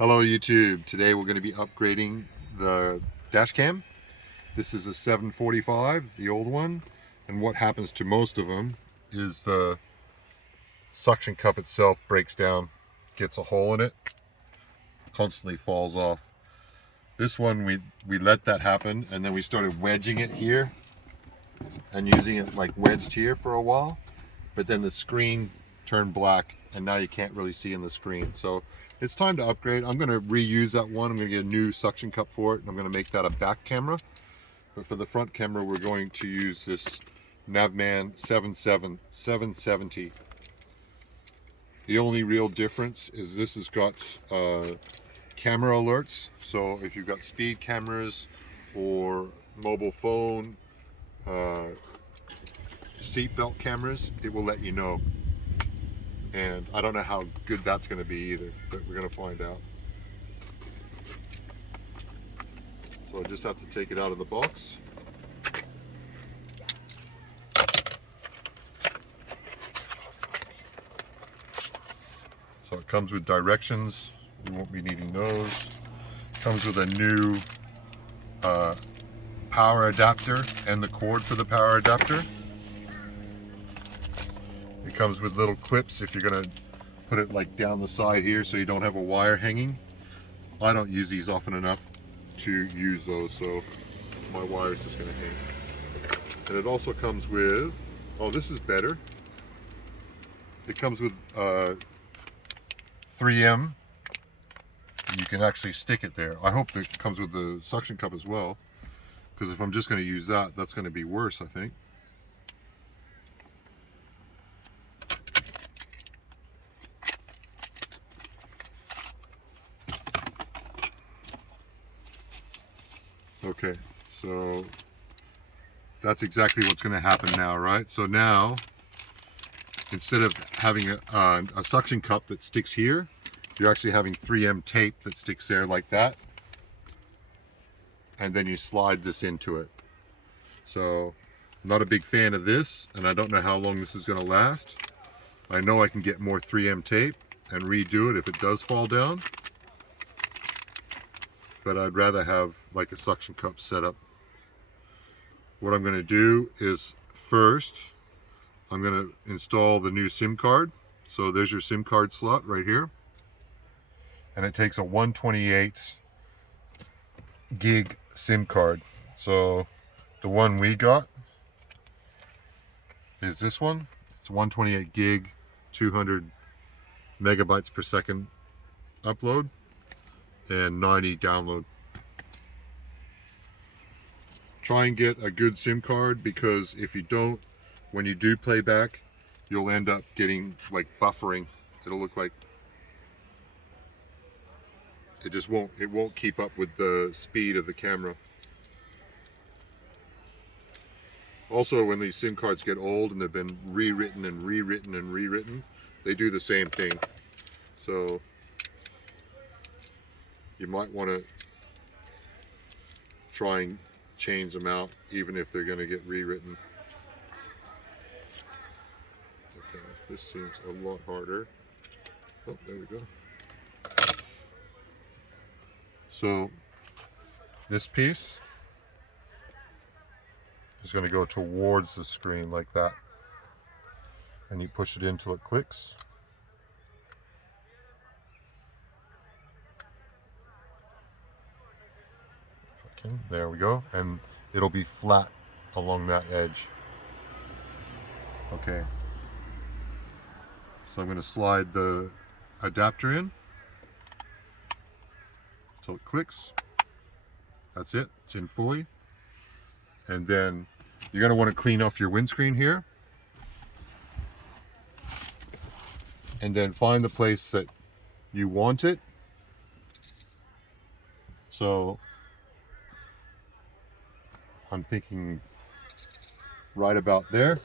Hello YouTube. Today we're going to be upgrading the dash cam. This is a 745, the old one, and what happens to most of them is the suction cup itself breaks down, gets a hole in it, constantly falls off. This one we let that happen, and then we started wedging it here and using it like wedged here for a while, but then the screen turned black and now you can't really see in the screen. So it's time to upgrade. I'm going to reuse that one. I'm going to get a new suction cup for it, and I'm going to make that a back camera. But for the front camera, we're going to use this Navman 770. The only real difference is this has got camera alerts. So if you've got speed cameras or mobile phone, seatbelt cameras, it will let you know. And I don't know how good that's going to be either, but we're going to find out. So I just have to take it out of the box. So it comes with directions. You won't be needing those. It comes with a new power adapter and the cord for the power adapter. It comes with little clips if you're going to put it like down the side here so you don't have a wire hanging. I don't use these often enough to use those, so my wire is just going to hang. And it also comes with, oh, this is better. It comes with 3M. You can actually stick it there. I hope it comes with the suction cup as well, because if I'm just going to use that, that's going to be worse, I think. Okay, so that's exactly what's going to happen now, right? So now, instead of having a suction cup that sticks here, you're actually having 3M tape that sticks there like that. And then you slide this into it. So I'm not a big fan of this, and I don't know how long this is going to last. I know I can get more 3M tape and redo it if it does fall down. But I'd rather have like a suction cup setup. What I'm going to do is first I'm going to install the new SIM card. So there's your SIM card slot right here, and it takes a 128 gig SIM card. So the one we got is this one. It's 128 gig, 200 megabytes per second upload and 90 download. Try and get a good SIM card, because if you don't, when you do play back, you'll end up getting like buffering. It'll look like it won't keep up with the speed of the camera. Also, when these SIM cards get old and they've been rewritten and rewritten and rewritten, they do the same thing. So you might want to try and change them out, even if they're going to get rewritten. Okay, this seems a lot harder. Oh, there we go. So this piece is going to go towards the screen like that, and you push it in till it clicks. Okay, there we go, and it'll be flat along that edge. Okay, so I'm going to slide the adapter in so it clicks. That's it, it's in fully. And then you're going to want to clean off your windscreen here, and then find the place that you want it. So I'm thinking right about there.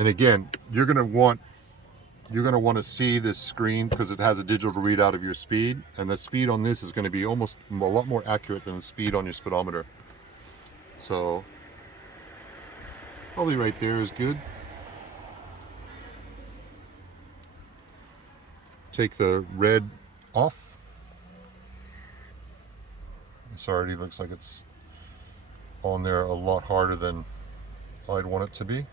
And again, you're going to want you're going to want to see this screen because it has a digital readout of your speed, and the speed on this is going to be almost a lot more accurate than the speed on your speedometer. So probably right there is good. Take the red off. This already looks like it's on there a lot harder than I'd want it to be.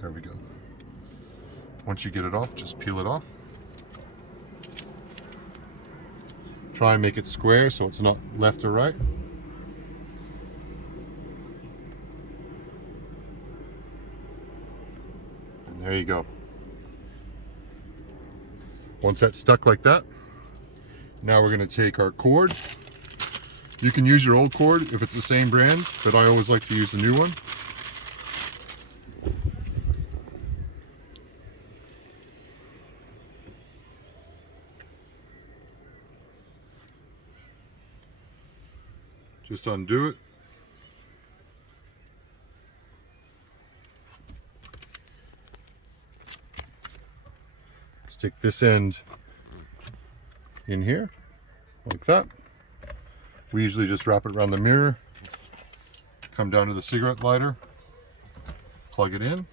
There we go. Once you get it off, just peel it off. Try and make it square so it's not left or right. And there you go. Once that's stuck like that, now we're going to take our cord. You can use your old cord if it's the same brand, but I always like to use the new one. Just undo it. Stick this end in here, like that. We usually just wrap it around the mirror, come down to the cigarette lighter, plug it in,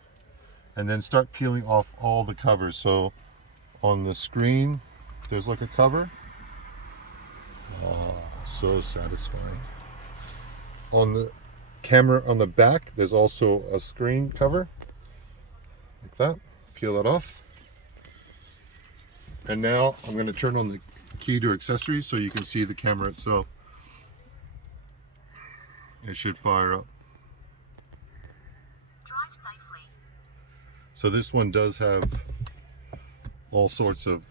and then start peeling off all the covers. So on the screen, there's like a cover. Oh, so satisfying. On the camera on the back, there's also a screen cover, like that. Peel that off. And now I'm going to turn on the key to accessories so you can see the camera itself. It should fire up. Drive safely. So this one does have all sorts of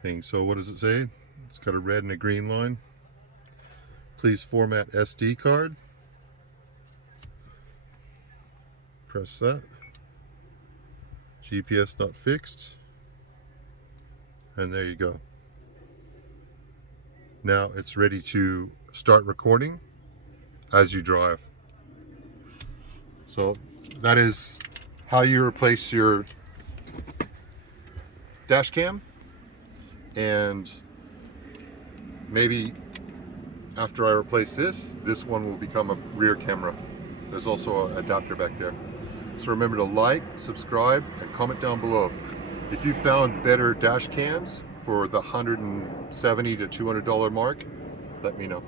things. So what does it say? It's got a red and a green line. Please format SD card. Press that. GPS not fixed. And there you go. Now it's ready to start recording as you drive. So that is how you replace your dash cam, and maybe after I replace this one will become a rear camera. There's also an adapter back there. So remember to like, subscribe, and comment down below. If you found better dash cams for the $170 to $200 mark, let me know.